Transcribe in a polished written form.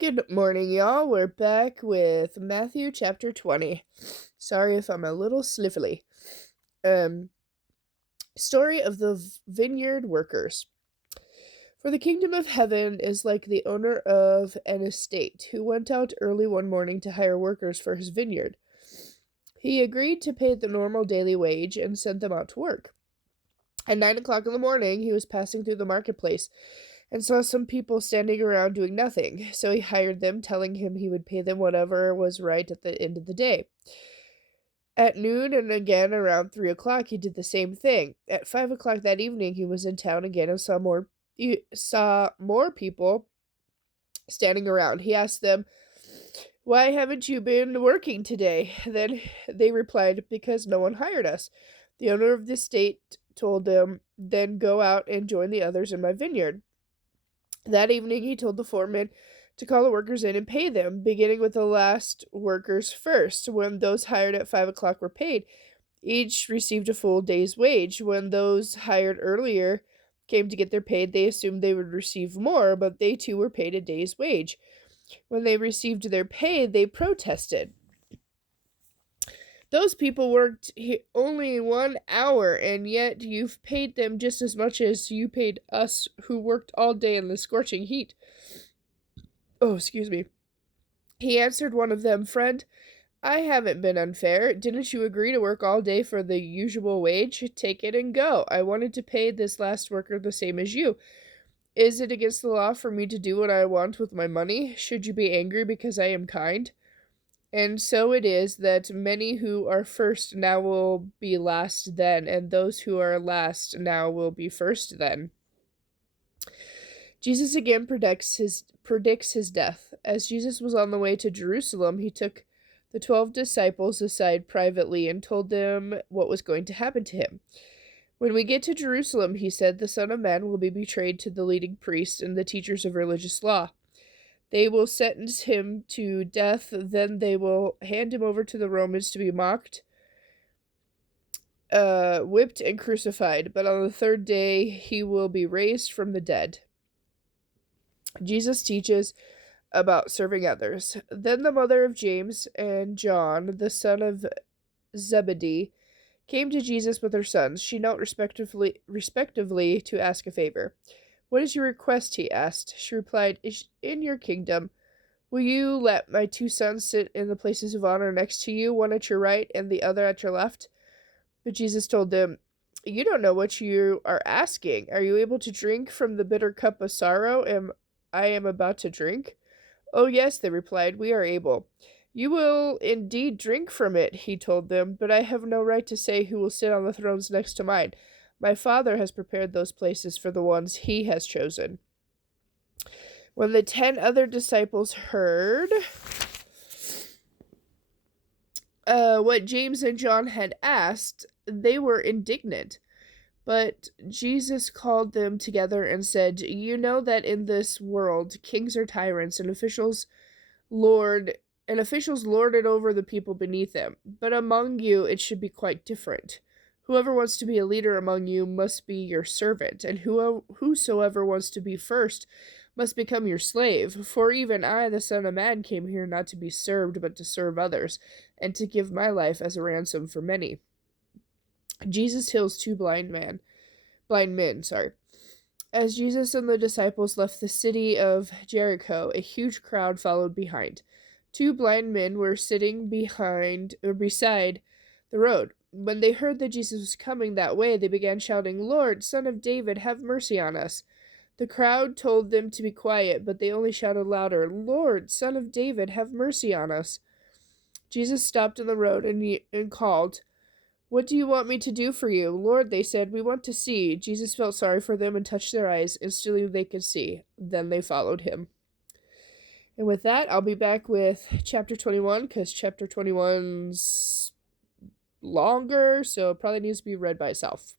Good morning, y'all. We're back with Matthew chapter 20. Sorry if I'm a little sniffly. Um, Story of the vineyard workers. For the kingdom of heaven is like the owner of an estate who went out early one morning to hire workers for his vineyard. He agreed to pay the normal daily wage and sent them out to work. At 9 o'clock in the morning, he was passing through the marketplace and saw some people standing around doing nothing, so he hired them, telling him he would pay them whatever was right at the end of the day. At noon and again around 3 o'clock, he did the same thing. At 5 o'clock that evening, he was in town again and saw more people standing around. He asked them, "Why haven't you been working today?" Then they replied, "Because no one hired us." The owner of the estate told them, "Then go out and join the others in my vineyard." That evening, he told the foreman to call the workers in and pay them, beginning with the last workers first. When those hired at 5 o'clock were paid, each received a full day's wage. When those hired earlier came to get their pay, they assumed they would receive more, but they too were paid a day's wage. When they received their pay, they protested. "Those people worked only 1 hour, and yet you've paid them just as much as you paid us who worked all day in the scorching heat." Oh, excuse me. He answered one of them, "Friend, I haven't been unfair. Didn't you agree to work all day for the usual wage? Take it and go. I wanted to pay this last worker the same as you. Is it against the law for me to do what I want with my money? Should you be angry because I am kind?" And so it is that many who are first now will be last then, and those who are last now will be first then. Jesus again predicts his death. As Jesus was on the way to Jerusalem, he took the 12 disciples aside privately and told them what was going to happen to him. "When we get to Jerusalem," he said, "the Son of Man will be betrayed to the leading priests and the teachers of religious law. They will sentence him to death, then they will hand him over to the Romans to be mocked, whipped, and crucified. But on the third day, he will be raised from the dead." Jesus teaches about serving others. Then the mother of James and John, the son of Zebedee, came to Jesus with her sons. She knelt respectively to ask a favor. "What is your request?" he asked. She replied, "In your kingdom, will you let my 2 sons sit in the places of honor next to you, one at your right and the other at your left?" But Jesus told them, "You don't know what you are asking. Are you able to drink from the bitter cup of sorrow I am about to drink?" "Oh, yes," they replied, "we are able." "You will indeed drink from it," he told them, "but I have no right to say who will sit on the thrones next to mine. My Father has prepared those places for the ones he has chosen." When the 10 other disciples heard what James and John had asked, they were indignant. But Jesus called them together and said, "You know that in this world kings are tyrants lord officials lord it over the people beneath them. But among you it should be quite different. Whoever wants to be a leader among you must be your servant, and whosoever wants to be first must become your slave. For even I, the Son of Man, came here not to be served, but to serve others, and to give my life as a ransom for many." Jesus heals two blind men, sorry. As Jesus and the disciples left the city of Jericho, a huge crowd followed behind. Two blind men were sitting beside the road. When they heard that Jesus was coming that way, they began shouting, "Lord, Son of David, have mercy on us." The crowd told them to be quiet, but they only shouted louder, "Lord, Son of David, have mercy on us." Jesus stopped in the road and called, "What do you want me to do for you?" "Lord," they said, "we want to see." Jesus felt sorry for them and touched their eyes. Instantly they could see. Then they followed him. And with that, I'll be back with chapter 21, because chapter 21's longer, so it probably needs to be read by itself.